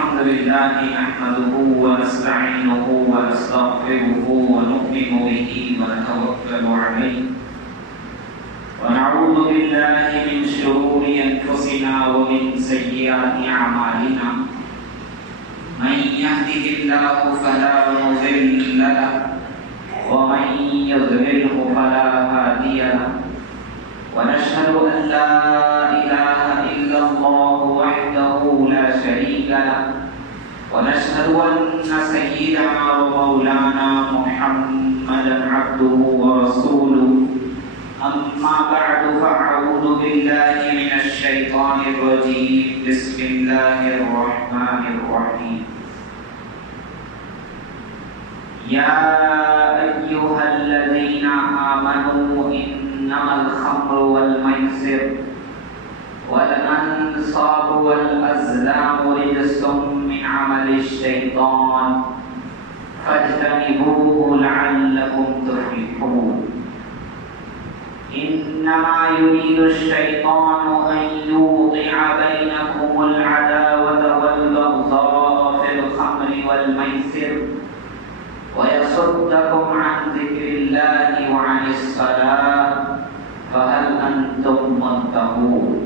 الحمد لله نحمده ونستعينه ونستغفره ونؤمن به ونتوكل عليه ونعوذ بالله من شرور أنفسنا ومن سيئات أعمالنا من يهده الله فلا مضل له ومن يضلله فلا هادي له ونشهد أن لا إله إلا الله وحده لا شريك له ونشهد أن سيدنا ومولانا محمدا عبده ورسوله أما بعد فأعوذ بالله من الشيطان الرجيم بسم الله الرحمن الرحيم يا أيها الذين آمنوا إنما الخمر والميسر والأنصاب والأزلام رجس من عمل الشيطان فاجتنبوه لعلكم تفلحون إنما يريد الشيطان أن يوقع بينكم العداوة والبغضاء في الخمر والميسر ويصدكم عن ذكر الله وعن الصلاة فهل أنتم منتهون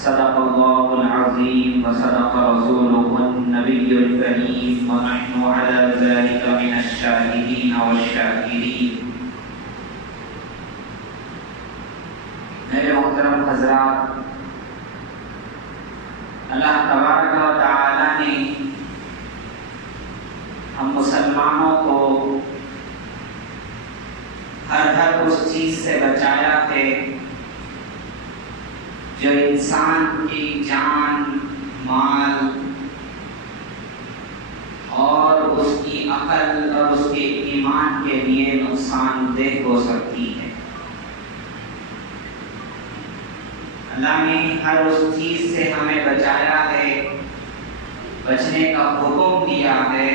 صدق الله العظيم وصدق رسوله النبي الكريم ونحن على ذلك من الشاهدين والشاكرين. میرے محترم حضرات، اللہ تبارک و تعالی نے ہم مسلمانوں کو ہر اس چیز سے بچایا ہے جو انسان کی جان، مال اور اس کی عقل اور اس کے ایمان کے لیے نقصان دہ ہو سکتی ہے. اللہ نے ہر اس چیز سے ہمیں بچایا ہے، بچنے کا حکم دیا ہے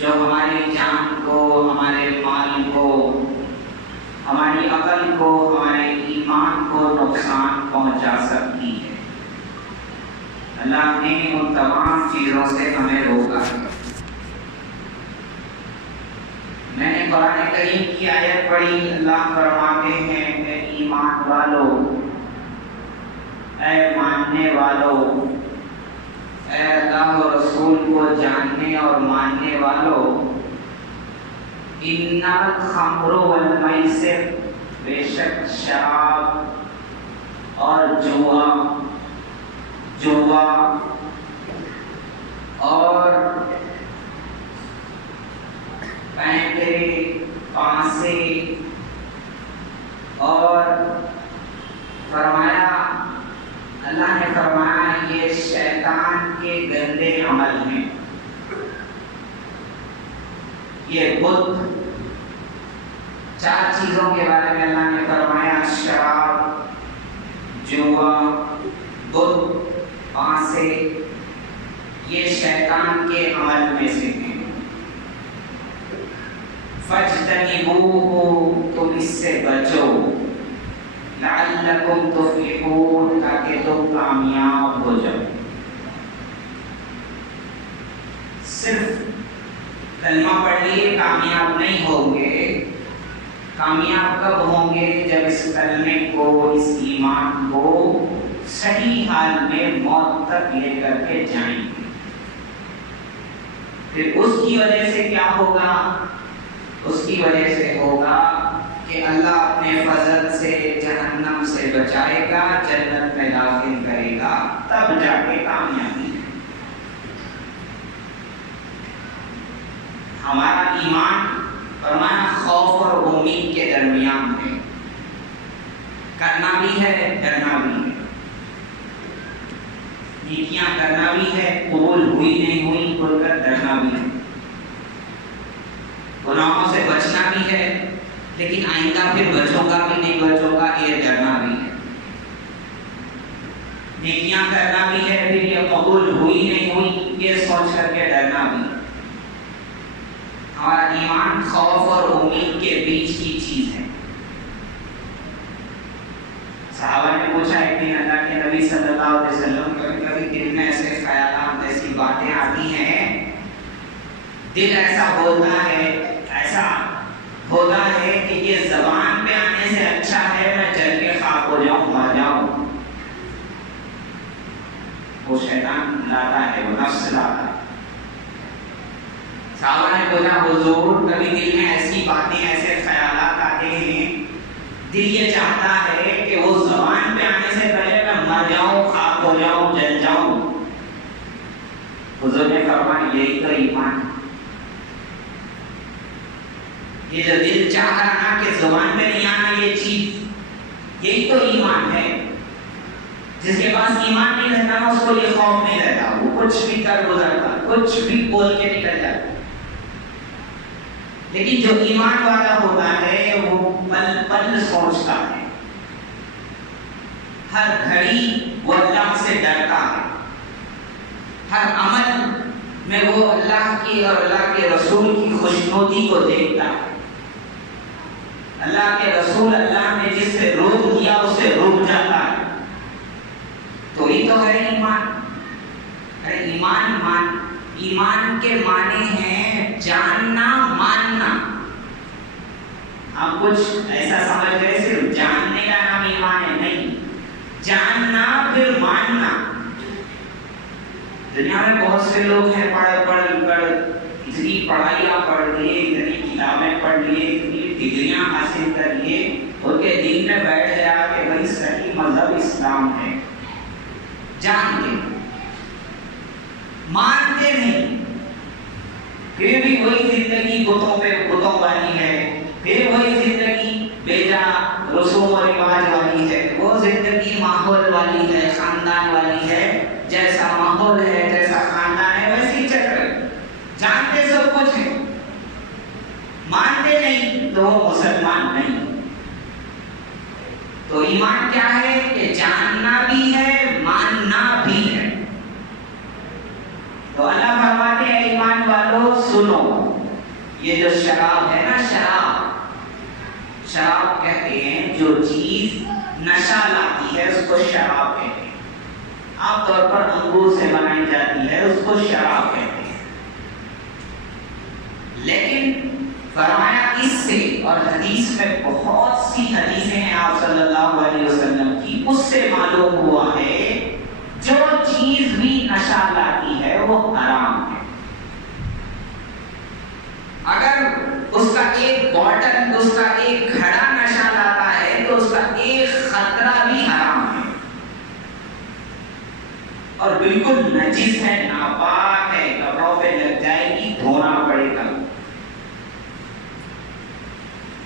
جو ہماری جان کو، ہمارے مال کو، ہماری عقل کو، ہمارے ایمان کو نقصان پہنچا سکتی ہے. اللہ نے ان تمام چیزوں سے ہمیں روکا ہے. میں نے قرآن کریم کی آیت پڑھی، اللہ فرماتے ہیں اے ایمان والو، اے ماننے والو، اے اللہ و رسول کو جاننے اور ماننے والو، انما الخمر والمیسر، بے شک شراب اور جوا اور پینٹے، پانسے، اور فرمایا، اللہ نے فرمایا یہ شیطان کے گندے عمل ہیں. یہ بت، چار چیزوں کے بارے میں اللہ نے فرمایا، شراب، جوا، بت، پانسے، یہ شیطان کے عمل میں سے ہیں. فاجتنبوہ، تم اس سے بچو، لعلکم تفلحون، تاکہ تم کامیاب ہو جاؤ. صرف کلمہ پڑھ لیے کامیاب نہیں ہوں گے. کامیاب کب ہوں گے؟ جب اس کلمے کو، اس ایمان کو صحیح حال میں موت تک لے کر کے جائیں گے. پھر اس کی وجہ سے کیا ہوگا؟ اس کی وجہ سے ہوگا کہ اللہ اپنے فضل سے جہنم سے بچائے گا، جنت میں داخل کرے گا، تب جا کے کامیابی ہے. ہمارا ایمان فرمایا خوف اور امید کے درمیان ہے. کرنا بھی ہے، ڈرنا بھی ہے. نیکیاں کرنا بھی ہے، قبول ہوئی نہیں ہوئی کھل کر ڈرنا بھی ہے. گناہوں سے بچنا بھی ہے، لیکن آئندہ پھر بچوں گا بھی نہیں بچوں گا، یہ ڈرنا بھی ہے. نیکیاں کرنا بھی ہے، پھر یہ قبول ہوئی نہیں ہوئی یہ سوچ کر کے ڈرنا بھی ہے. ہمارا ایمان خوف اور امید کے بیچ کی چیز ہے. صحابہ نے پوچھا ایک دن اللہ کے نبی صلی اللہ علیہ وسلم، کبھی کبھی دل میں ایسے خیال دل ایسا ہوتا ہے کہ یہ زبان پہ آنے سے اچھا ہے میں جل کے خاک ہو جاؤں، مر جاؤں. وہ شیطان لاتا ہے، وہ نفس لاتا ہے. صحابہ نے بولا حضور کبھی دل میں ایسی باتیں، ایسے خیالات آتے ہیں، دل یہ چاہتا ہے کہ وہ زبان پہ آنے سے پہلے میں مر جاؤں، خاک ہو جاؤں، جل جاؤں. حضور نے فرمایا یہی تو ایمان ہے. یہ جو دل چاہ رہا نا کہ زبان پہ نہیں آنا یہ چیز، یہی تو ایمان ہے. جس کے پاس ایمان نہیں رہتا نا اس کو یہ خوف نہیں رہتا، وہ کچھ بھی کر گزرتا، کچھ بھی بول کے نکل جاتا. لیکن جو ایمان والا ہوتا ہے وہ پل پل سوچتا ہے، ہر گھڑی وہ اللہ سے ڈرتا ہے، ہر عمل میں وہ اللہ کی اور اللہ کے رسول کی خوشنودی کو دیکھتا ہے. اللہ کے رسول، اللہ نے جس سے روک دیا اس سے رک جاتا ہے. تو یہ تو ہے ایمان. ارے ایمان کے معنی ہیں جاننا، ماننا. آپ کچھ ایسا سمجھ گئے صرف جاننے کا نام ایمان ہے؟ نہیں، جاننا پھر ماننا. دنیا میں بہت سے لوگ ہیں پڑھ اتنی پڑھائیاں پڑھ لیے، اتنی کتابیں پڑھ لیے، اتنی ڈگریاں حاصل کر لیے، ان کے دل میں بیٹھ گیا کہ بھائی صحیح مذہب اسلام ہے. جانتے مانتے نہیں، پھر بھی وہی زندگی بتوں والی ہے، پھر وہی زندگی بیجا رسوم و رواج والی ہے، وہ زندگی ماحول والی ہے، خاندان والی ہے. جیسا ماحول ہے، جیسا خاندان ہے ویسی چل رہی. جانتے سب کچھ ہے، مانتے نہیں تو وہ مسلمان نہیں. تو ایمان کیا ہے کہ جاننا بھی ہے، ماننا بھی ہے. تو اللہ فرماتے ہیں ایمان والو سنو، یہ جو شراب ہے نا، شراب کہتے ہیں جو چیز نشہ لاتی ہے اس کو شراب کہتے ہیں. عام طور پر انگور سے بنائی جاتی ہے، اس کو شراب کہتے ہیں. لیکن فرمایا اس سے، اور حدیث میں بہت سی حدیثیں ہیں آپ صلی اللہ علیہ وسلم کی، اس سے معلوم ہوا ہے جو چیز بھی نشہ لاتی ہے وہ حرام ہے. اگر اس کا ایک بوتل، اس کا ایک گھڑا نشہ لاتا ہے تو اس کا ایک خطرہ بھی حرام ہے اور بالکل نجس ہے، ناپاک ہے، کپڑوں پہ لگ جائے گی، دھونا پڑے گا.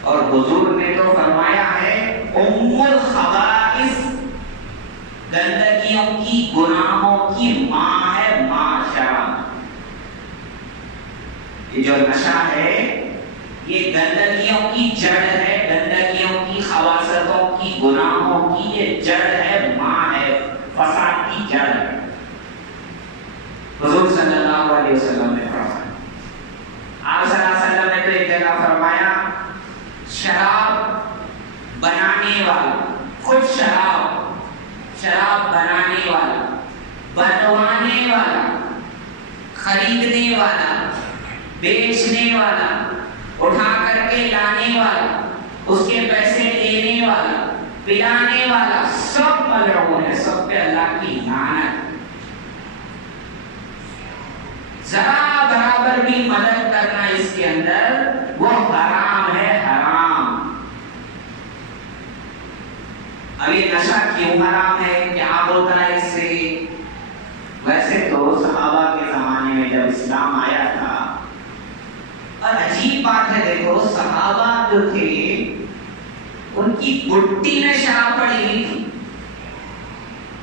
اور حضور نے تو فرمایا ہے ام الخبائث، گندگیوں کی، گناہوں کی ماں ہے، ماں شراب. یہ جو نشہ ہے یہ گندگیوں کی جڑ ہے، گندگیوں کی، خباثتوں کی، گناہوں کی یہ جڑ ہے، ماں ہے، فساد کی جڑ ہے. حضور صلی اللہ علیہ وسلم نے فرمایا. آپ صلی اللہ علیہ وسلم نے تو ایک جگہ فرمایا شراب بنانے والا، خود شراب بنانے والا، بنوانے والا، خریدنے والا، بیچنے والا، اٹھا کر کے لانے والا، اس کے پیسے لینے والا، پلانے والا، سب ملعون ہے، سب پہ اللہ کی لعنت. ذرا برابر بھی مدد کرنا اس کے اندر وہ حرام ہے، حرام. اب یہ نشہ کیوں حرام ہے، کیا ہوتا ہے اس سے؟ ویسے تو صحابہ کے زمانے میں جب اسلام آیا تھا، اور عجیب بات ہے دیکھو، صحابہ جو تھے ان کی گٹی میں شراب پڑی ہوئی تھی.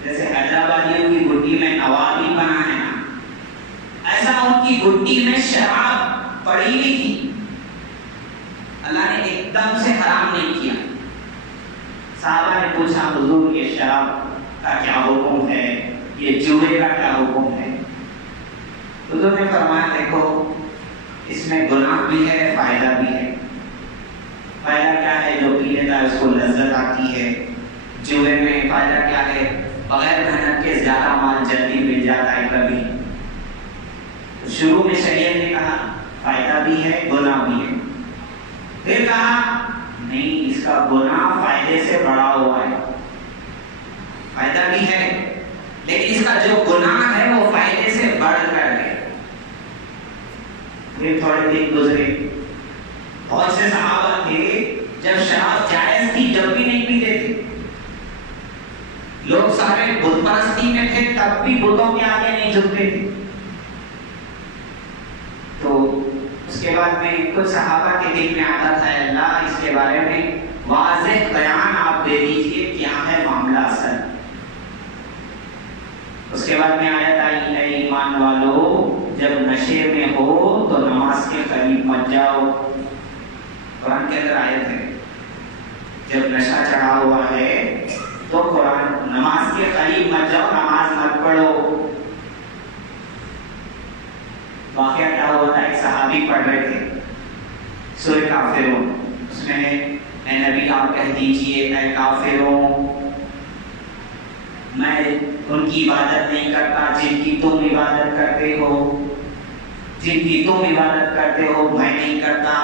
جیسے حیدرآبادیوں کی گٹی میں نوابی بنا ہے نا، ایسا ان کی گٹی میں شراب پڑی ہوئی تھی. اللہ نے ایک دم سے حرام نہیں کیا. صحابہ نے پوچھا حضور یہ شراب کا کیا حکم ہے، یہ جوئے کا کیا حکم ہے؟ حضور نے فرمایا دیکھو اس میں گناہ بھی ہے، فائدہ بھی ہے. فائدہ کیا ہے؟ جو پی لیتا ہے اس کو لذت آتی ہے. جوئے میں فائدہ کیا ہے؟ بغیر محنت کے زیادہ مال جلدی مل جاتا ہے. کبھی شروع میں شریعت نے کہا فائدہ بھی ہے گناہ بھی ہے. پھر کہا نہیں اس کا گناہ فائدے سے بڑا ہوا ہے. فائدہ بھی ہے لیکن اس کا جو گناہ ہے وہ فائدے سے بڑھ کر ہے. پھر تھوڑے دن گزرے, بہت سے صحابہ تھے جب شراب جائز تھی جب بھی نہیں پیتے تھے. لوگ سارے بت پرستی میں تھے تب بھی بتوں کے آگے نہیں جھکتے تھے. تو اس کے بعد میں کچھ صحابہ کے دل میں آتا تھا اللہ اس کے بارے میں واضح بیان آپ دے دیجئے کیا ہے معاملہ اصل. اس کے بعد میں آیت آئی اے ایمان والو جب نشے میں ہو تو نماز کے قریب مت جاؤ. قرآن کے اندر آیت ہے جب نشہ چڑھا ہوا ہے تو قرآن نماز کے قریب مت جاؤ, نماز مت پڑھو. واقعہ کیا ہوا تھا, ایک صحابی پڑھ رہے تھے سورہ کافرون, اس میں اے نبی آپ کہہ دیجئے اے کافرون میں ان کی عبادت نہیں کرتا جن کی تم عبادت کرتے ہو, جن کی تم عبادت کرتے ہو میں نہیں کرتا,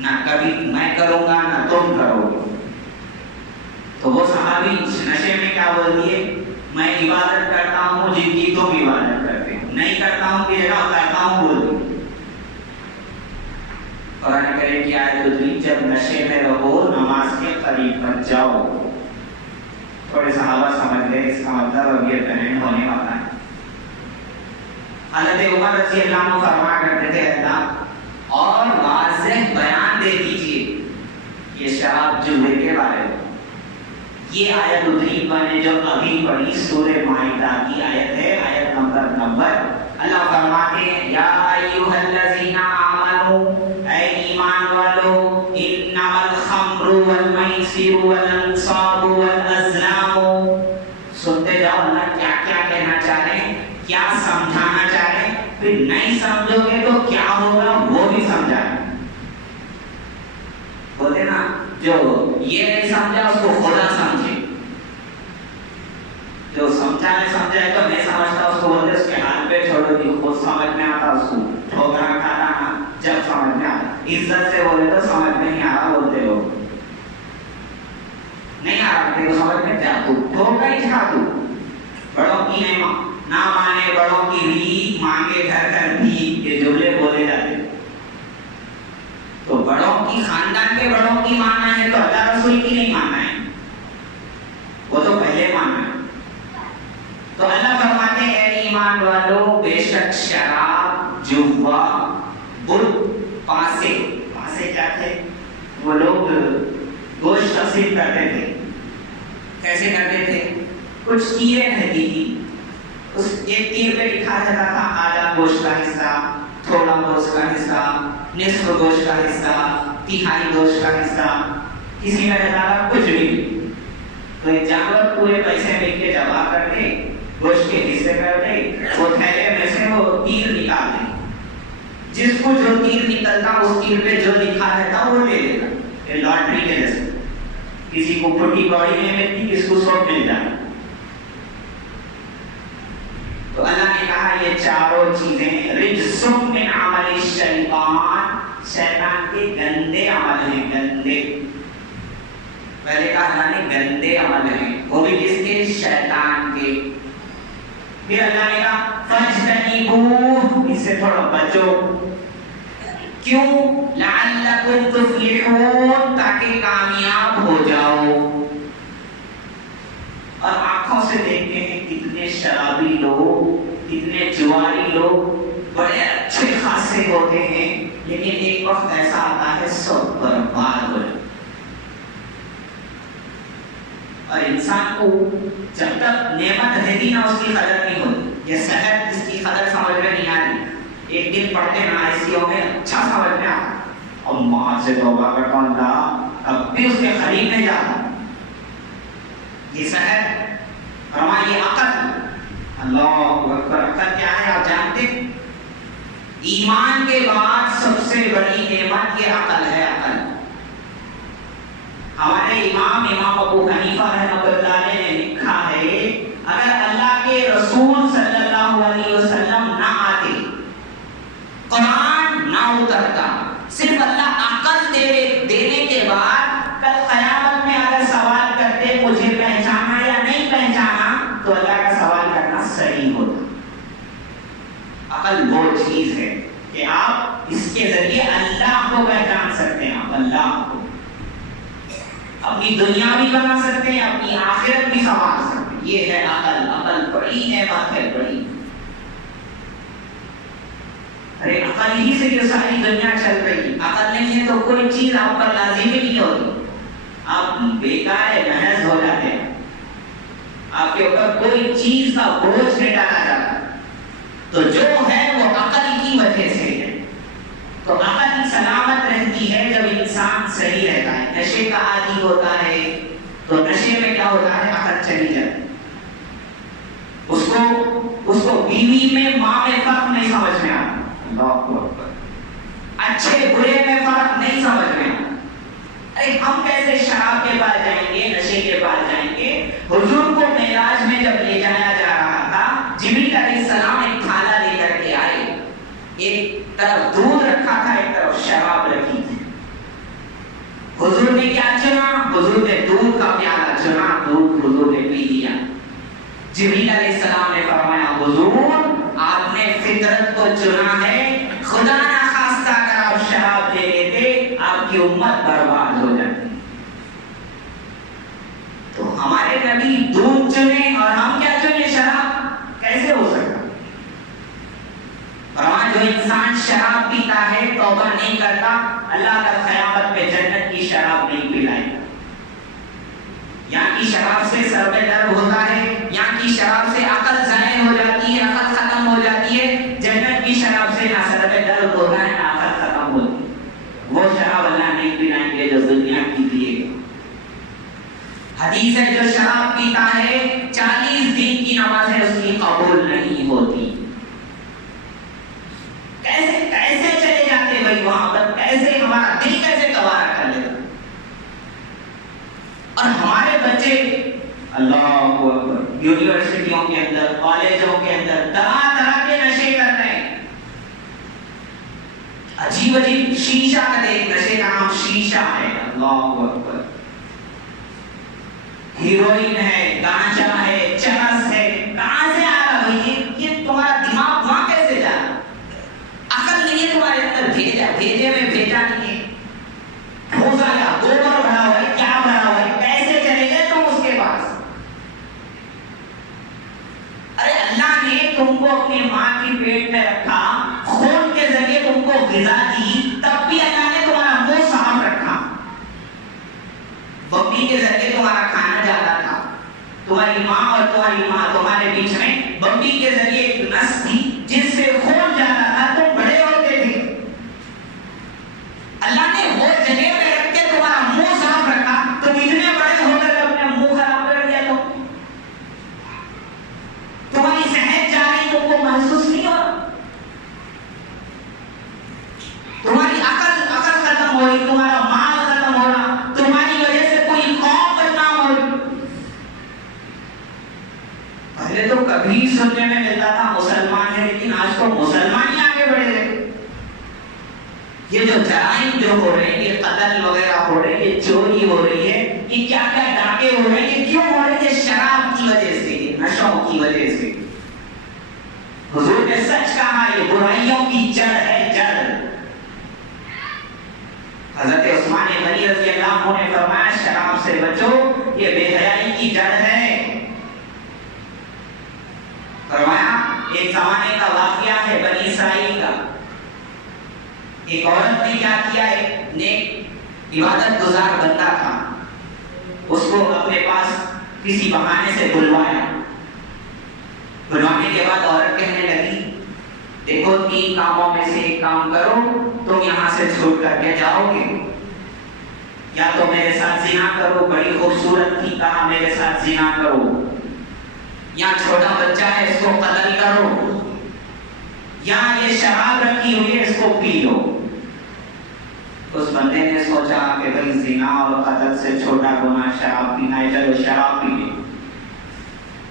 نہ کبھی میں کروں گا نہ تم کرو گے. تو وہ صحابی نشے میں کیا بول دیے میں عبادت کرتا ہوں جن کی تم عبادت کرتے ہو, نہیں کرتا ہوں کہ جگہ کرتا ہوں بول دیے. قرآن کریم کی آیت اتری جب نشے میں رہو نماز کے قریب مت جاؤ. تھوڑے صحابہ سمجھ گئے اس کا مطلب اب یہ پینڈ ہونے والا ہے. حضرت عمر رضی اللہ عنہ فرمایا کرتے تھے اللہ اور واضح بیان دے دیجئے یہ شراب جوے کے بارے میں. یہ آیت اتری میں نے جو ابھی پڑھی سورہ مائدہ کی آیت ہے, آیت نمبر 90. اللہ فرماتے ہیں یا ایھا الذین آمنوا اے ایمان والو انما الخمر والمیسر والانصاب والازلام. سنتے جاؤ اللہ کیا کیا کہنا چاہ رہے ہیں, کیا سمجھانا چاہ رہے ہیں, پھر نہیں سمجھو گے تو کیا ہوگا وہ بھی سمجھائیں. بولتے نا جو یہ نہیں سمجھا اس کو خدا سمجھے, جو سمجھا نہیں سمجھا ہے تو نہیں سمجھتا اس کو بولتے اس کے ہاتھ پہ چھوڑو دی, خود سمجھ میں آتا اس کو ٹھوکرا کھانا نا جب سمجھ میں آتا. عزت سے بولے تو سمجھ میں نہیں آ رہا بولتے لوگ, نہیں آ رہا تیرے کو سمجھ میں جا تو ٹھوکا ہی کھا تو. بڑوں کی نہیں نہ مانے بڑوں کی بھی مانگے گھر گھر بھی, یہ جملے بولے جاتے. تو بڑوں کی خاندان کے بڑوں کی ماننا ہے تو اللہ رسول کی نہیں ماننا ہے, وہ تو پہلے ماننا ہے. تو اللہ فرماتے ہیں اے ایمان والو بے شک شراب جوا بت پاسے, پاسے کیا تھے وہ لوگ گوشت تقسیم کرتے تھے. کیسے کرتے تھے, کچھ تیریں رہتی تھی, اس ایک تیر پہ لکھا رہتا تھا آدھا گوشت کا حصہ, تھوڑا گوشت کا حصہ, نصف گوشت کا حصہ, تہائی گوشت کا حصہ. کسی میں رہتا تھا کچھ بھی. تو ایک جانور پورے پیسے مل کے جمع کر کے گوشت کے حصے کر دے, وہ تھیلے میں سے وہ تیر نکال دے, جس کو جو تیر نکلتا اس تیر پہ جو لکھا رہتا وہ لے لیتا. یہ لاٹری کے جیسے کسی کو پھٹی باڑی نہیں ملتی, کسی کو سوپ مل جاتا. تو اللہ نے کہا یہ چاروں چیزیں رجس من عمل الشیطان, شیطان کے گندے عمل ہیں, گندے. پہلے کہا اللہ نے گندے عمل ہیں, وہ بھی کس کے, شیطان کے. پھر اللہ نے کہا فاجتنبوہ, اس سے تھوڑا بچو. کیوں, لعلکم تفلحون, تاکہ کامیاب ہو جاؤ. اور آنکھوں سے دیکھتے ہیں کتنے شرابی لوگ, کتنے جواری لوگ بڑے اچھے خاصے ہوتے ہیں, لیکن ایک وقت ایسا آتا ہے سب برباد ہو جاتے. اور انسان کو جب تک نعمت رہتی نا اس کی قدر نہیں ہوتی. یہ صحت اس کی قدر سمجھ میں نہیں آ رہی. ایک دن پڑھتے ہیں آئی سی او میں اچھا سمجھ میں آتا, اور ماں سے توبہ کرتا ہوں اللہ اب بھی اس کے قریب نہیں جاتا. یہ صحت فرمائے یہ عقل. اللہ اکبر, عقل کیا ہے آپ جانتے ہیں؟ ایمان کے بعد سب سے بڑی نعمت یہ عقل ہے. عقل ہمارے امام ابو حنیفہ رحمۃ اللہ علیہ نے لکھا ہے اگر اللہ کے رسول صلی اللہ علیہ وسلم نہ آتے, قرآن نہ عقل وہ چیز ہے کہ آپ اس کے ذریعے اللہ کو پہچان سکتے ہیں. آپ اللہ کو اپنی دنیا بھی بنا سکتے ہیں, اپنی آخرت بھی سنوار سکتے ہیں. یہ ہے عقل. عقل بڑی نعمت ہے, بڑی. ارے عقل ہی سے یہ ساری دنیا چل رہی. عقل نہیں ہے تو کوئی چیز آپ پر لازم ہی نہیں ہوتی. آپ بیکار محض ہو جاتے ہیں. آپ کے اوپر کوئی چیز کا بوجھ نہیں ڈالا جاتا. تو جو ہے وہ عقل کی وجہ سے ہے. تو عقل سلامت رہتی ہے جب انسان صحیح رہتا ہے. نشے کا عادی ہوتا ہے تو نشے میں کیا ہوتا ہے, عقل چلی جاتی. اس کو بیوی میں ماں میں فرق نہیں سمجھ میں آتا. اللہ اکبر. اچھے برے میں فرق نہیں سمجھ میں آتا. ارے ہم کیسے شراب کے پاس جائیں گے, نشے کے پاس جائیں گے. حضور کو معراج میں جب لے جایا جا رہا تھا, جبریل علیہ السلام ایک تھالا لے کر کے آئے. ایک طرف دودھ رکھا تھا, ایک طرف شراب رکھی تھی. حضور نے کیا چنا؟ حضور نے دودھ کا پیالہ چنا, دودھ حضور نے پی لیا. جبریل علیہ السلام نے فرمایا, حضور آپ نے فطرت کو چنا ہے, خدا نہ خواستہ اگر آپ شراب لے لیتے آپ کی امت برباد ہو جاتی. تو ہمارے نبی دودھ چنے اور ہم کیا چنے, شراب. کیسے ہو سکتا؟ اور جو انسان شراب پیتا ہے, توبہ نہیں کرتا, اللہ کا قیامت پہ جنت کی شراب نہیں پلائے گا. یہاں کی شراب سے سر میں درد ہوتا ہے, یہاں کی شراب سے عقل ضائع ہو جاتی ہے, عقل ختم ہو جاتی ہے. جنت کی شراب سے نہ سر میں درد ہوتا ہے نہ عقل ختم ہوتی ہے. وہ شراب اللہ نہیں پلائیں گے جو دنیا کی دیے گا. حدیث ہے جو شراب پیتا ہے 40 دن کی نمازیں اس کی قبول نہیں ہوتی. کیسے چلے جاتے بھائی وہاں پر, کیسے ہمارا دل کیسے گوارا کر لیتا. اور ہمارے بچے اللہ اکبر یونیورسٹیوں کے اندر, کالجوں کے اندر طرح طرح کے نشے کر رہے ہیں. عجیب عجیب شیشہ کا ایک نشے کا نام شیشہ ہے. اللہ اکبر. ہیروئن ہے, گانجا ہے, چرس ہے. کہاں سے آ رہا بھائی یہ تمہارا دماغ وہاں کیسے جا رہا؟ عقل نہیں ہے تمہارے اندر, بھیجے میں بھیجا نہیں ہے. ڈھوسا یا گوبر بھرا ہوا ہے, کیا بھرا ہوا ہے, کیسے چلے گئے تم اس کے پاس؟ ارے اللہ نے تم کو اپنی ماں کی پیٹ میں رکھا, خون کے ذریعے تم کو غذا دی, تب بھی اللہ نے تمہارا منہ صاف رکھا. بمبی کے ذریعے تمہارا کھانا جاتا تھا. تمہاری ماں اور تمہاری ماں تمہارے بیچ میں بمبی کے ذریعے ایک نس تھی جس سے خون جاتا تھا, تم بڑے ہوتے تھے. اللہ نے وہ جگہ پہ رکھ کے تمہارا منہ صاف رکھا, تم اتنے بڑے ہو کر اپنا منہ خراب کر دیا. تمہاری صحت جا رہی, تم کو محسوس نہیں ہو. تمہاری عقل ختم ہو رہی, تمہارا مال ختم ہو رہا, تمہاری وجہ سے کوئی قوم بدنام ہو رہی. پہلے تو کبھی سننے میں ملتا تھا مسلمان ہے, لیکن آج تو مسلمان ہی آگے بڑھے رہے. یہ جو جرائم جو ہو رہے ہیں, یہ قتل وغیرہ ہو رہے ہیں, یہ چوری ہو رہی ہے, یہ کیا کیا ڈاکے ہو رہے ہیں, یہ کیوں ہو رہے ہیں؟ یہ شراب کی وجہ سے, یہ نشوں کی وجہ سے. حضور نے سچ کہا, یہ برائیوں کی جڑ ہے, جڑ. حضرت عثمان غنی رضی اللہ عنہ نے فرمایا شراب سے بچو, یہ بے حیائی کی جڑ ہے. فرمایا ایک زمانے کا واقعہ ہے بنی اسرائیل کا. ایک عورت نے کیا کیا, ایک نیک عبادت گزار بندہ تھا, اس کو اپنے پاس کسی بہانے سے بلوایا. بلوانے کے بعد عورت کہنے لگی, دیکھو 3 کاموں میں سے ایک کام کرو, تم یہاں سے چھوٹ کر کے جاؤ گے. یا تو میرے ساتھ زنا کرو, بڑی خوبصورت تھی, کہا میرے ساتھ زنا کرو. یا چھوٹا بچہ ہے اس کو قتل کرو, یا یہ شراب رکھی ہوئی ہے اس کو پی لو. اس بندے نے سوچا کہ بھائی زنا اور قتل سے چھوٹا گناہ شراب پینا ہے, چلو شراب پی لے.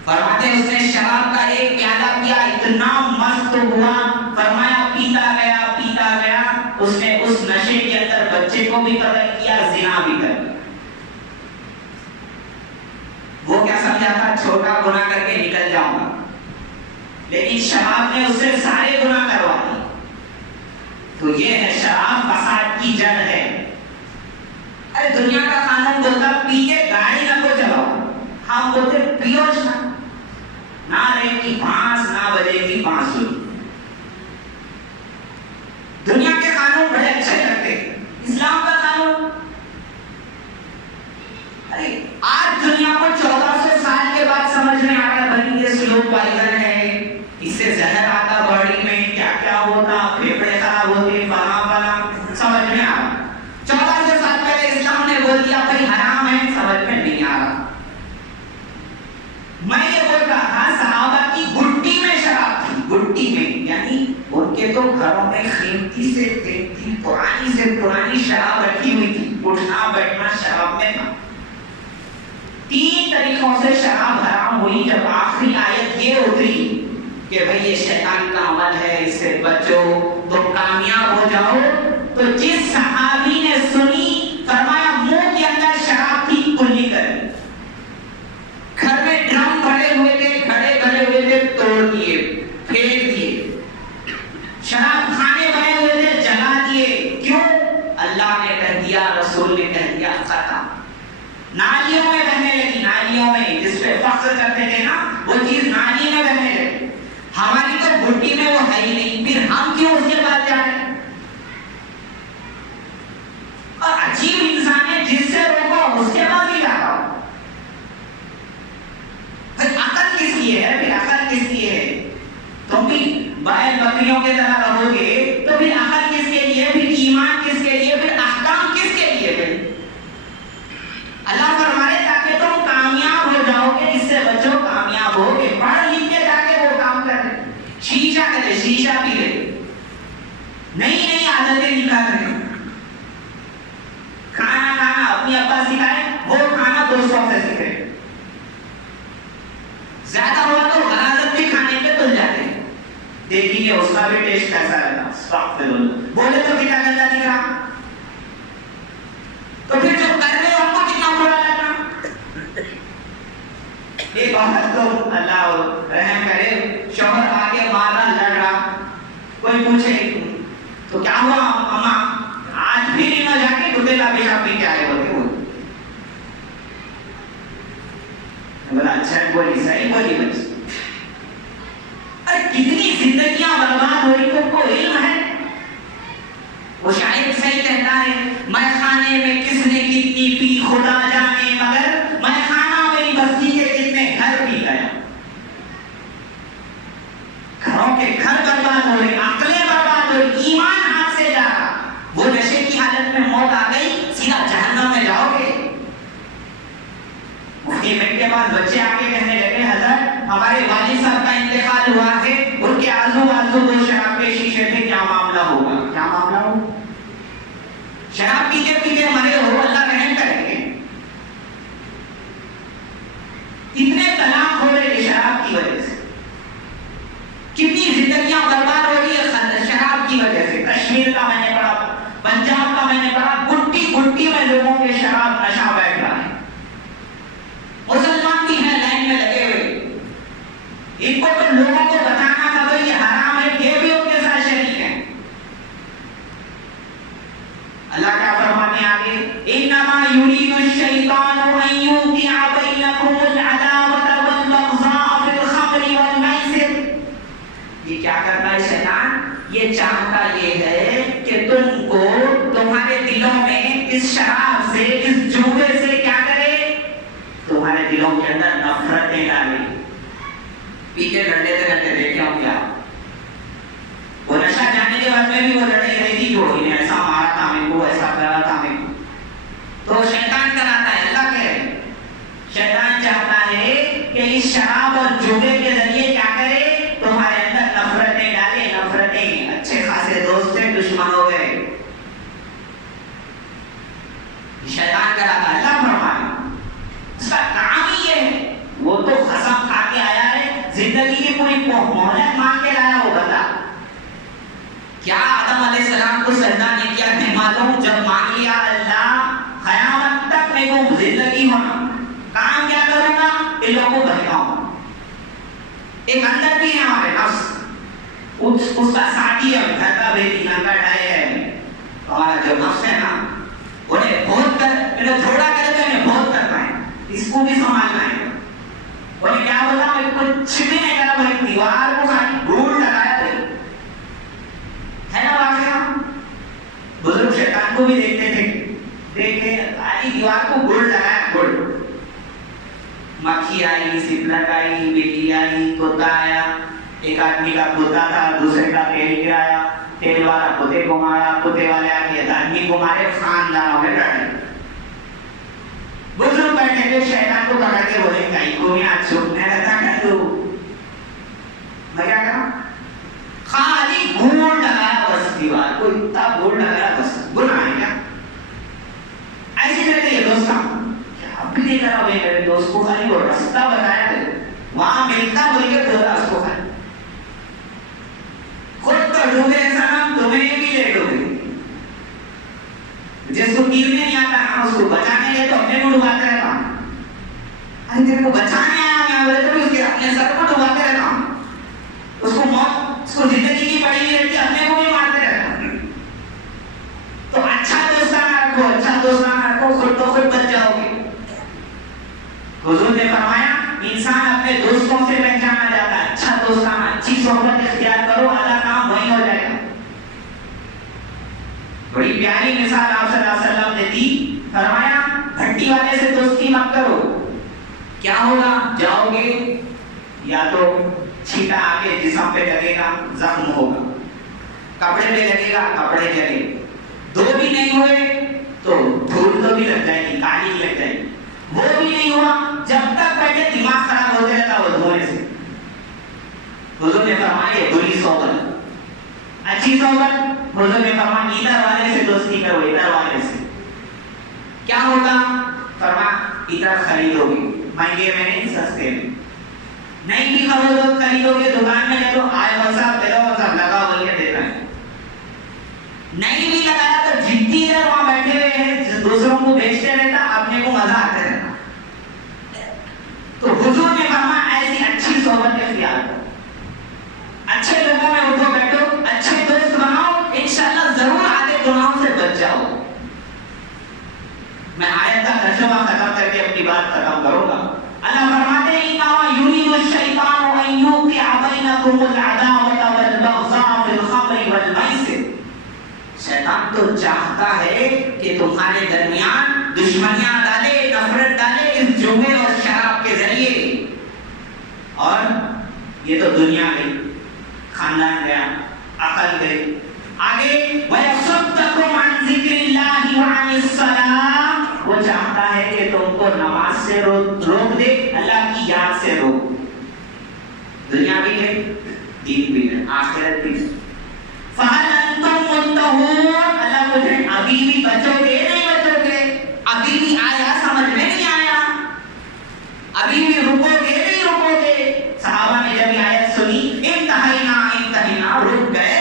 فرماتے اس نے شراب کا ایک پیالہ پیا, اتنا مست ہوا, فرمایا پیتا گیا. اس نے اس نشے کے اندر بچے کو بھی قتل کیا, زنا بھی کر لیا. وہ کیا سمجھا تھا, چھوٹا گناہ کر کے نکل جاؤں گا. لیکن شراب نے اس سے سارے گناہ کروا دیے. تو یہ ہے شراب فساد کی جڑ ہے. ارے دنیا کا قانون بولتا پی کے گاڑی نہ کو چلاؤ, ہم بولتے پیو نہ رہے گی بانس نہ بجے گی بانسری. دنیا کے قانون بڑے اچھے لگتے, اسلام کا قانون. ارے آج دنیا کو 1400 سال کے بعد سمجھ میں آ رہا بھائی یہ سلو پوائزن ہے, اس سے زہر آتا باڈی میں, کیا کیا ہوتا, پھیپھڑے خراب ہوتے, فلاں فلاں, سمجھ میں آ رہا. 1400 سال پہلے اسلام نے بول دیا بھائی حرام ہے, سمجھ میں نہیں آ رہا. میں یہ بول رہا تھا صحابہ کی گٹی میں شراب تھی, گٹی میں, یعنی ان کے تو گھروں میں قیمتی سے قیمتی پرانی سے پرانی شراب رکھی ہوئی تھی, اٹھنا بیٹھنا شراب میں تھا. 3 طریقوں سے شراب حرام ہوئی. جب آخری آیت یہ اتری کہ بھئی یہ شیطان کا عمل ہے, اس سے بچو تو کامیاب ہو جاؤ, تو جس صحابی نے سنی فرمایا منہ کے اندر شراب تھی کلی کر دی. گھر میں ڈرم بھرے ہوئے تھے, گھڑے بھرے ہوئے تھے, توڑ دیے, پھینک دیے. شراب خانے بنے ہوئے تھے, جلا دیے. کیوں؟ اللہ نے کہہ دیا, رسول نے کہہ دیا, ختم. نالیوں میں بہنے لگی, نالیوں میں جس پہ فخر کرتے تھے نا, وہ چیز نالی میں بہنے لگی. ہماری تو گھٹی میں وہ ہے ہی نہیں, پھر ہم کیوں اس کے بعد جا رہے ہیں؟ اور عجیب انسان ہے, جس سے روکو اس کے بعد ہی جاتا ہوں. عقل کس کی ہے؟ پھر عقل کس کی ہے؟ تم بھی بیل بکریوں کی طرح رہو گے تو پھر عقل کس کے لیے, پھر ایمان کس کے لیے, پھر احکام کس کے لیے؟ پھر اللہ فرمائے تاکہ تم کامیاب ہو جاؤ گے, اس سے بچو, کامیاب ہو گے. پڑھ لکھ کے جا کے وہ کام کر رہے, شیشہ کرے, شیشہ پی لے, نئی نئی عادتیں نکال رہے. کھانا کھانا اپنی ابا سکھائے, وہ کھانا دوستوں سے سیکھے. زیادہ ہوا تو غلاظت بھی کھانے پہ تل جاتے ہیں, دیکھیں گے اس کا بھی ٹیسٹ کیسا رہتا. بولے تو کتنا گندا دکھ رہا, تو پھر جو کر رہے ان کو کتنا برا لگنا. ایک عورت کو اللہ رحم کرے, شوہر آگے مار رہا, لڑ رہا, کوئی پوچھے تو کیا ہوا اماں, آج بھی نہیں جا کے کتے کا پیشاب پی کے آئے ہوتے. بولا اچھا بولی, صحیح بولی بچ. ارے کتنی زندگیاں برباد ہوئی, تم کو علم ہے؟ وہ شاید صحیح کہتا ہے, میں خانے میں کس نے کتنی پی خدا جانے, مگر میں خانہ میری بستی کے کتنے گھر پی گیا. گھروں کے گھر برباد ہو رہے, عقلیں برباد ہو رہی, ایمان ہاتھ سے جا رہا. وہ نشے کی حالت میں موت آ گئی, سیدھا جہنم میں جاؤ گے. مفتی منٹ کے بعد بچے آ کے کہنے لگے, حضرت ہمارے والد صاحب کا انتقال ہوا ہے, ان کے آزو بازو 2 شراب کے شیشے تھے, کیا معاملہ ہوگا؟ کیا معاملہ ہوگا؟ شراب پیتے پیتے مرے ہو, اللہ رحم کریں گے. اتنے طلاق ہو رہے شراب کی وجہ سے, کتنی زندگیاں برباد ہو رہی ہے شراب کی وجہ سے. کشمیر کا میں نے پڑھا, پنجاب کا میں نے پڑھا, گٹی گٹی میں لوگوں کے شراب نشہ بیٹھ رہا ہے. مسلمان بھی ہیں لائن میں لگے ہوئے, ان کو تو لوگوں کو بتانا تھا بھائی یہ حرام ہے, یہ بھی ان کے ساتھ شریک ہیں. اللہ کیا فرماتے ہیں آگے, انما یرید الشیطان ان یوقع بینکم العداوۃ والبغضاء فی الخمر والمیسر. یہ کیا کرتا ہے شیطان؟ یہ چاہتا یہ ہے کہ تم کو تمہارے دلوں میں اس شراب سے, اس جوے سے کیا کرے, تمہارے دلوں کے اندر نفرتیں ڈالے. پیچھے لڑتے تھے لڑتے دیکھے ہوں کیا, وہ نشہ جانے کے بعد میں بھی وہ لڑائی رہی تھی, جو انہیں ایسا مارا تھا میرے کو, ایسا کرا تھا میرے کو. تو شیطان کراتا ہے, اللہ کہ شیطان چاہتا ہے کہ اس شراب اور جوے کے ذریعے کیا کرے, تمہارے اندر نفرتیں ڈالے. نفرتیں, اچھے خاصے دوست سے دشمن ہو گئے. شیطان کراتا ہے. اللہ فرمائے اس کا کام ہی یہ ہے. وہ تو قسم کھا کے آیا ہے, زندگی کی پوری مہلت مانگ کے لایا. وہ بتا کیا آدم علیہ السلام کو سجدہ نہیں کیا تھے معلوم؟ جب مانگ لیا اللہ, قیامت تک میں وہ زندگی ہونا, کام کیا کروں گا, ان لوگوں کو بہکاؤں. ایک اندر بھی ہے ہمارے نفس، اس کا ساتھی ہے، گھر کا بیٹی ننگا ڈھائی ہے، ہمارا جو نفس ہے نا، انہیں بہت تھوڑا کرے تو انہیں بہت کرنا ہے، اس کو بھی سنبھالنا ہے۔ انہیں کیا بولا، میں کچھ بھی نہیں کرا، وہ ایک دیوار کو خالی گول لگایا ہے نا واقعہ۔ بزرگ شیطان کو بھی دیکھتے تھے، دیکھتے خالی دیوار کو گول لگایا، گول۔ مکھی آئی، سپلک آئی، بلی آئی، کتا آیا، ایک آدمی کا کتا تھا، دوسرے کا تیل گرایا، تیل والا کتے کو مارا، کتے والے آگے آدمی کو مارے، خاندانوں میں لڑائی۔ بزرگ بیٹھے تھے، شیطان کو پکڑ کے بولے کہیں کو یہاں چھپنے رہتا کیا تو میں کیا کروں، خالی گھوڑ لگایا بس دیوار کو، اتنا گھوڑ لگایا بس، گناہ ہے کیا؟ ایسے کہتے ہیں دوست اب بھی نہیں کرا بھائی، میرے دوست کو خالی وہ رستہ بتایا تھے، وہاں ملتا بول کے دو راست کو خالی خود تو ڈوبے سنم، تمہیں بھی لے ڈوبے۔ جس کو تیرنے نہیں آتا نا، اس کو بچانے لے تو اپنے کو ڈباتے رہتا ہوں، ارے تیرے کو بچانے آیا میں بولے تو بھی اپنے سر کو ڈباتے رہتا ہوں، اس کو موت، اس کو زندگی کی پڑی ہوئی رہتی، اپنے کو بھی مارتے رہتا ہوں۔ تو اچھا دوستانہ رکھو، اچھا دوستانہ رکھو، خود تو خود بچ جاؤ گے۔ حضور نے فرمایا انسان اپنے دوستوں سے پہچانا جاتا ہے، اچھا دوستانہ، اچھی صحبت اختیار کرو، آدھا کام وہی ہو جائے گا۔ بڑی پیاری مثال آپ صلی اللہ علیہ وسلم نے دی، فرمایا بھٹی والے سے دوستی مت کرو، کیا ہوگا، جاؤ گے یا تو چھینٹا آ کے جسم پہ لگے گا، زخم ہوگا، کپڑے پہ لگے گا، کپڑے جلے، دو بھی نہیں ہوئے تو دھول تو بھی لگ جائے گی، کالی لگ جائے گی، وہ بھی نہیں ہوا، جب تک بیٹھے دماغ خراب ہوتے رہتا وہ دھونے سے۔ حضور نے فرمایا یہ بری صحبت، اچھی صحبت، حضور نے فرمایا ادھر والے سے دوستی کرو، ادھر والے سے، کیا ہوگا، فرمایا ادھر خریدو گے مہنگے میں نہیں، سستے میں، نہیں بھی خریدو گے دکان میں جب آئے وسا لگا بول کے دیتا ہے، نہیں بھی لگایا تو جتنی دیر وہاں بیٹھے ہوئے ہیں دوسروں کو بیچتے رہتا، اپنے کو مزہ آتے رہتا۔ تو حضور نے فرمایا ایسی اچھی صحبت اختیار کرو، اچھے لوگوں میں اٹھو بیٹھو، اچھے دوست بناؤ، انشاءاللہ ضرور آدھے گناہوں سے بچ جاؤ۔ میں آیت کا ترجمہ ختم کر کے اپنی بات ختم کروں گا۔ اللہ فرماتے ہیں انما یرید الشیطان ان یوقع بینکم العداوۃ والبغضاء فی الخمر والمیسر، شیطان تو چاہتا ہے کہ تمہارے درمیان دشمنیاں ڈالے، نفرت ڈالے اس جوے اور شراب کے ذریعے، اور یہ تو دنیا گئی، خاندان گیا، عقل گئی، آگے وَيَصُدَّكُمْ عَنْ ذِكْرِ اللَّهِ وَعَنِ الصَّلَاةِ، وہ چاہتا ہے کہ تم کو نماز سے روک دے، اللہ کی یاد سے روک، دنیا بھی ہے، دین بھی ہے، آخرت بھی ہے۔ فَهَلْ أَنْتُمْ مُنْتَهُونَ، اللہ پوچھے ابھی بھی بچو گے نہیں بچو گے، ابھی بھی آیا سمجھ میں نہیں آیا، ابھی بھی رکو گے نہیں رکو گے۔ صحابہ نے جب یہ آیت سنی انتہینا انتہینا، رک گئے،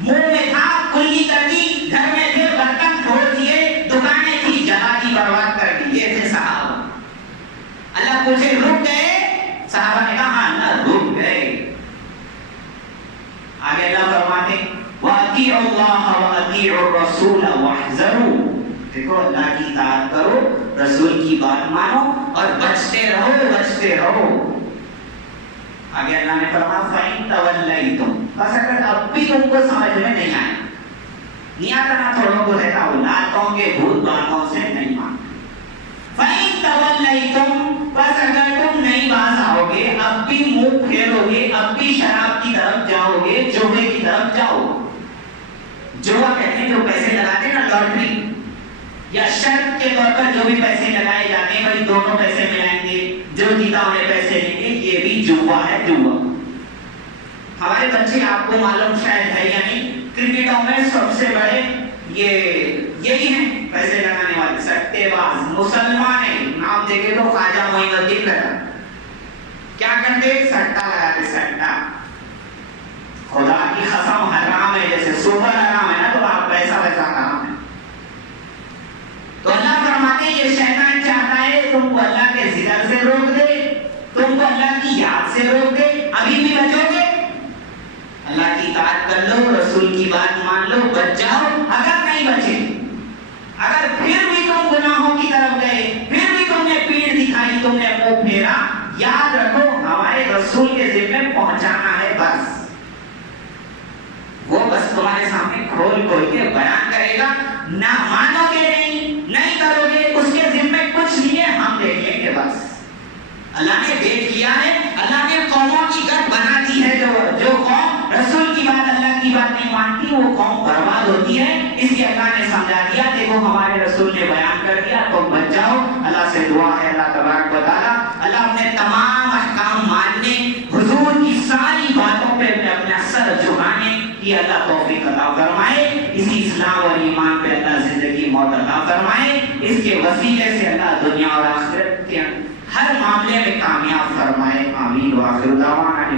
منہ میں تھا کلی کر دی، گھر میں تھے برتن چھوڑ دیے، دکانیں تھی جلا دی، برباد کر دی، یہ تھے صحابہ۔ اللہ پوچھے رک گئے، صحابہ نے کہا ہاں اللہ رک گئے۔ آگے اللہ فرماتے وَأَطِيعُوا اللَّهَ وَأَطِيعُوا الرَّسُولَ وَاحْذَرُوا، دیکھو اللہ کی اطاعت کرو، رسول کی بات مانو اور بچتے رہو۔ آگے اللہ نے فرمایا فَإِن تَوَلَّيْتُمْ، بس اگر اب بھی تم کو سمجھ میں نہیں آیا، نہیں آتا نا تھوڑوں کو رہتا ہو، لاتوں کے بھوت باتوں سے نہیں مانتے، فَإِن تَوَلَّيْتُمْ، بس اگر تم نہیں باز آؤ گے، اب بھی منہ پھیرو گے، اب بھی شراب کی طرف جاؤ گے، جوے کی طرف جاؤ، جوا کہتے ہیں جو پیسے لگاتے ہیں نا لاٹری یا شرط کے طور پر جو بھی پیسے لگائے جاتے ہیں، بھائی دونوں پیسے ملائیں گے، جو جیتا انہیں پیسے لیں گے، یہ بھی جوا ہے، جوا۔ ہمارے بچے آپ کو معلوم شاید ہے یا نہیں، کرکٹوں میں سب سے بڑے یہی ہیں پیسے لگانے والے، سٹے باز، مسلمان ہیں، نام دیکھے تو خواجہ معین الدین لگا، کیا کرتے، سٹا لگاتے، سٹا، خدا کی قسم حرام ہے، جیسے سوپر حرام ہے نا تو آپ پیسہ حرام ہے۔ تو اللہ فرماتے ہیں یہ شیطان چاہتا ہے تم کو اللہ کے ذکر سے روک دے، تم کو اللہ کی اطاعت کر لو، رسول کی بات مان لو، بچ جاؤ۔ اگر نہیں بچے، اگر پھر بھی تم گناہوں کی طرف گئے، پھر بھی تم نے پیٹھ دکھائی، تم نے منہ پھیرا، یاد رکھو ہمارے رسول کے ذمہ پہنچانا ہے بس۔ وہ بس تمہارے سامنے کھول کھول کے بیان کرے گا، نہ مانو گے، نہیں کرو گے، اس کے ذمہ کچھ نہیں ہے، ہم دیکھ لیں گے بس۔ اللہ نے دیکھ لیا ہے، اللہ نے قوموں کی گٹ بنا دی ہے، جو قوم رسول کی بات، اللہ کی بات نہیں مانتی، وہ قوم برباد ہوتی ہے۔ اس لیے اللہ نے سمجھا دیا، دیکھو ہمارے رسول نے بیان کر دیا، تم بچ جاؤ۔ اللہ سے دعا ہے، اللہ تبارک و تعالیٰ اللہ اپنے تمام احکام ماننے، حضور کی ساری باتوں پہ اپنا سر جھکانے کی اللہ توفیق عطا فرمائے۔ اسی اسلام اور ایمان پہ اللہ زندگی موت عطا فرمائے۔ اس کے وسیلے سے اللہ دنیا اور آخرت کے ہر معاملے میں کامیاب فرمائے۔ آمین۔ وآخر دعوانا